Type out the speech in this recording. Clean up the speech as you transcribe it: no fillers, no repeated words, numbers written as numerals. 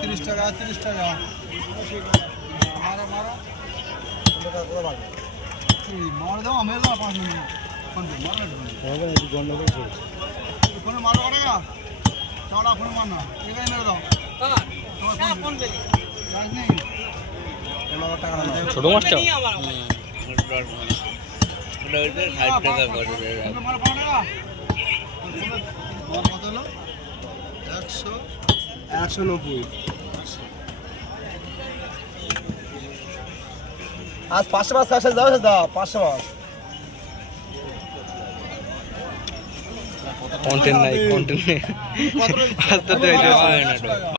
তিরিশ টাকা মারা দাও আমি 5 মিনিট ফোনে মারো টাকা চাওড়া ফোনে মার না এখানে মেরে দাও ছোট মাছটা কত হলো 190 আজ 500 মাছ কাছে যাও দাও 500 মাছ কন্টেন্ট নাই